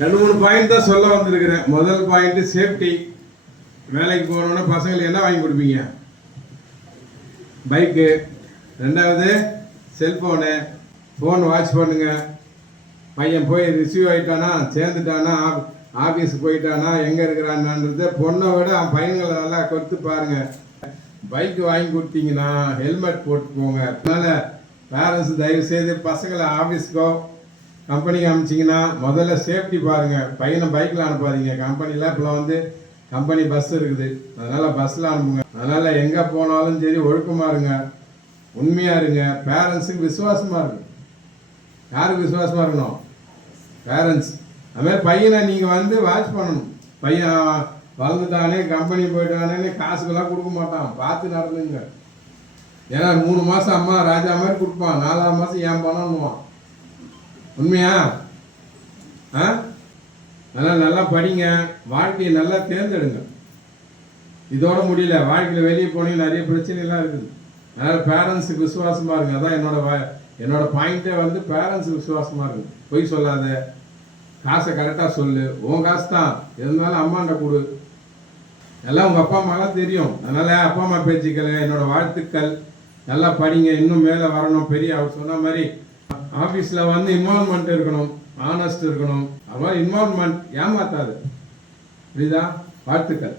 2-3 point தான் சொல்ல வந்திருக்கிறேன். முதல் பாயிண்ட் சேஃப்டி. வேலைக்கு போகணுன்னா பசங்களுக்கு என்ன வாங்கி கொடுப்பீங்க? பைக்கு. ரெண்டாவது செல்ஃபோனு. ஃபோன் வாட்ச் பண்ணுங்க. பையன் போய் ரிசீவ் ஆகிட்டானா, சேர்ந்துட்டானா, ஆஃபீஸுக்கு போயிட்டானா, எங்கே இருக்கிறான்றது பொண்ணை விட அவன் பையன்களை நல்லா கொடுத்து பாருங்கள். பைக்கு வாங்கி கொடுத்தீங்கன்னா ஹெல்மெட் போட்டு போங்க. அதனால் பேரண்ட்ஸ் தயவு செய்து பசங்களை ஆஃபீஸுக்கோ கம்பெனிக்கு அனுப்பிச்சிங்கன்னா முதல்ல சேஃப்டி பாருங்கள். பையனை பைக்கில் அனுப்பாதீங்க. கம்பெனியில் இப்போலாம் கம்பெனி பஸ் இருக்குது, அதனால் பஸ்ஸில் அனுப்புங்க. அதனால் எங்கே போனாலும் சரி ஒழுக்கமாக இருங்க, உண்மையாக இருங்க. பேரண்ட்ஸுக்கு விசுவாசமாக இருங்க. யாருக்கு விசுவாசமாக இருக்கணும்? பேரண்ட்ஸ். அதுமாதிரி பையனை நீங்கள் வாட்ச் பண்ணணும். பையன் வளர்ந்துட்டானே, கம்பெனி போயிட்டானே காசுக்கெல்லாம் கொடுக்க மாட்டான். பார்த்து நடந்துங்க. ஏன்னா 3 மாதம் அம்மா ராஜா மாதிரி கொடுப்பான், 4ஆம் மாதம் ஏன் பணம்னுவான். உண்மையா? அதனால் நல்லா படிங்க, வாழ்க்கையை நல்லா தேர்ந்தெடுங்க. இதோட முடியல, வாழ்க்கையில் வெளியே போனீங்க நிறைய பிரச்சனைலாம் இருக்குது. அதனால் பேரண்ட்ஸுக்கு விசுவாசமாக இருங்க. அதான் என்னோட பாயிண்ட்டே பேரண்ட்ஸுக்கு விசுவாசமாக இருக்குது. பொய் சொல்லாத, காசை கரெக்டாக சொல்லு. உன் காசு தான், இருந்தாலும் அம்மாண்ட கொடு. எல்லாம் உங்கள் அப்பா அம்மாலாம் தெரியும். அதனால் அப்பா அம்மா பேச்சுக்களை என்னோட வாழ்த்துக்கள். நல்லா படிங்க, இன்னும் மேலே வரணும். பெரிய அவர் சொன்ன மாதிரி ஆஃபீஸில் இன்வால்மெண்ட் இருக்கணும், ஆனஸ்ட் இருக்கணும். அது மாதிரி இன்வால்மெண்ட் ஏமாத்தாது. புரியுதா? வாழ்த்துக்கள்.